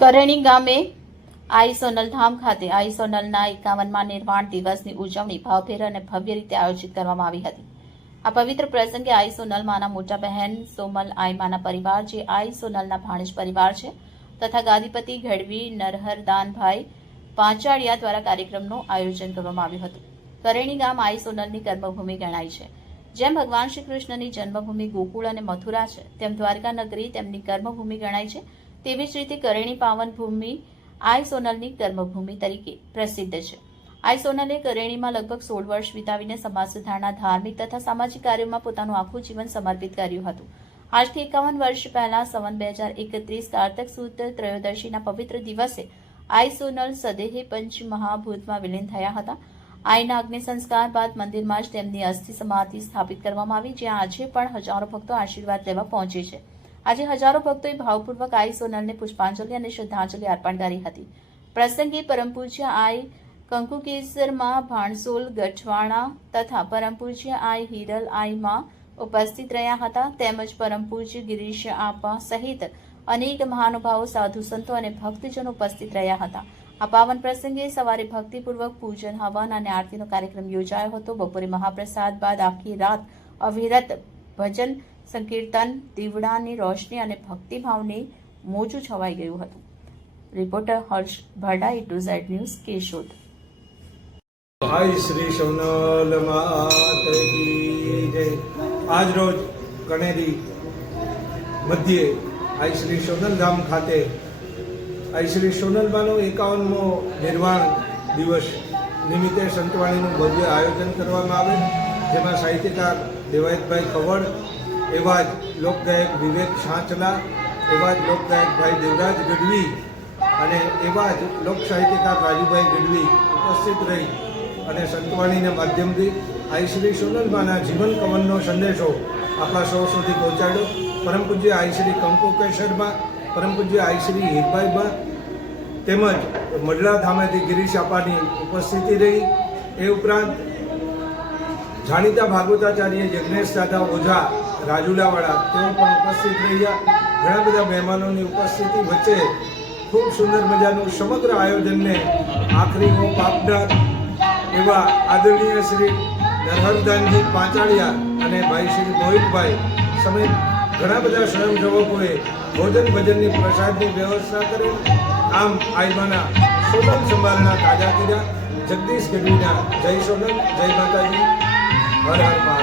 કરેણી ગામે આઈ સોનલ ધામ ખાતે આઈ સોનલના 51મા નિર્વાણ દિવસની ઉજવણી ભાવભેર અને ભવ્ય રીતે આયોજિત કરવામાં આવી હતી। આ પવિત્ર પ્રસંગે આઈ સોનલ માના મોટા બહેન સોમલ આઈ માના પરિવાર જે આઈ સોનલના ભાણેજ પરિવાર છે તથા ગાદીપતિ ગઢવી નરહરદાનભાઈ પાંચાળિયા દ્વારા કાર્યક્રમનું આયોજન કરવામાં આવ્યું હતું। કરેણી ગામ આઈ સોનલની કર્મભૂમિ ગણાય છે। જેમ ભગવાન શ્રી કૃષ્ણની જન્મભૂમિ ગોકુળ અને મથુરા છે તેમ દ્વારકા નગરી તેમની કર્મભૂમિ ગણાય છે। તેવી જ રીતે કરેણી પાવન ભૂમિ આઈ સોનલની કર્મભૂમિ તરીકે પ્રસિદ્ધ છે। આઈ સોનલે કરેણીમાં લગભગ 16 વર્ષ વિતાવીને સમાજ સુધારણા ધાર્મિક તથા સામાજિક કાર્યોમાં પોતાનું આખું જીવન સમર્પિત કર્યું હતું। આજથી 51 વર્ષ પહેલા સંવત 2031 કારતક સુદ ત્રયોદશીના પવિત્ર દિવસે આઈ સોનલ સદેહે પંચ મહાભૂતમાં વિલીન થયા હતા। આઈના અગ્નિ સંસ્કાર બાદ મંદિરમાં જ તેમની અસ્થિ સમાધિ સ્થાપિત કરવામાં આવી, જ્યાં આજે પણ હજારો ભક્તો આશીર્વાદ લેવા પહોંચે છે। આજે હજારો ભક્તોએ ભાવપૂર્વક આઈ સોનલને પુષ્પાંજલિ અને શ્રદ્ધાંજલિ અર્પણ કરી હતી। પ્રસંગે પરમ પૂજ્ય આઈ કંકુકેસરમાં ભાણસોલ ગઠવાણા તથા પરમ પૂજ્ય આઈ હિરલ આઈમાં ઉપસ્થિત રહ્યા હતા, તેમજ પરમ પૂજ્ય ગિરીશ આપા સહિત અનેક મહાનુભાવો સાધુ સંતો અને ભક્તજનો ઉપસ્થિત રહ્યા હતા। આ પાવન પ્રસંગે સવારે ભક્તિપૂર્વક પૂજન હવન અને આરતીનો કાર્યક્રમ યોજાયો હતો। બપોરે મહાપ્રસાદ બાદ આખી રાત અવિરત ભજન સંકીર્તન દીવડાની રોશની અને ભક્તિભાવની મોજું છવાઈ ગયું હતું। રિપોર્ટર હર્ષ ભરડા A2Z ન્યૂઝ કેશોદ। આઈ શ્રી સોનલ માત કી જય। આજ રોજ કણેરી મધ્યે આઈ શ્રી સોનલ ધામ ખાતે આઈ શ્રી સોનલમાનો 51મો નિર્વાણ દિવસ નિમિત્તે સંતવાણીનું ભવ્ય આયોજન કરવામાં આવે, જેમાં સાહિત્યકાર દેવાયતભાઈ કવડ, એવા જ લોકગાયક વિવેક સાંચલા, એવા જ લોકગાયક ભાઈ દેવરાજ ગઢવી અને એવા જ લોક સાહિત્યકાર રાજુભાઈ ગઢવી ઉપસ્થિત રહી અને સંતવાણીના માધ્યમથી આઈ શ્રી સોનલમાના જીવન કવનનો સંદેશો આપણા સૌ સુધી પહોંચાડ્યો। પરમ પૂજ્ય આઈ શ્રી કંકુકેસરમાં, પરમ પૂજ્ય આઈ શ્રી હીરબાઈબા તેમજ મડલા ધામેથી ગિરીશ આપાની ઉપસ્થિતિ રહી। એ ઉપરાંત જાણીતા ભાગવતાચાર્ય યજ્ઞેશ દાદા ઓઝા રાજુલાવાળા તેઓ પણ ઉપસ્થિત રહ્યા। ઘણા બધા મહેમાનોની ઉપસ્થિતિ વચ્ચે ખૂબ સુંદર મજાનું સમગ્ર આયોજનને આખરી ઓપ આપનાર એવા આદરણીય શ્રી નરહરદાનજી પાંચાળિયા અને ભાઈ શ્રી મોહિતભાઈ સમેત ઘણા બધા સ્વયંસેવકોએ ભોજન ભજનની પ્રસાદની વ્યવસ્થા કરી। આમ આઈમાના સોનલ સંભાળના તાજા કર્યા। જગદીશ ગઢવીના જય સોનલ, જય માતાજી, હર હર મહાદેવ।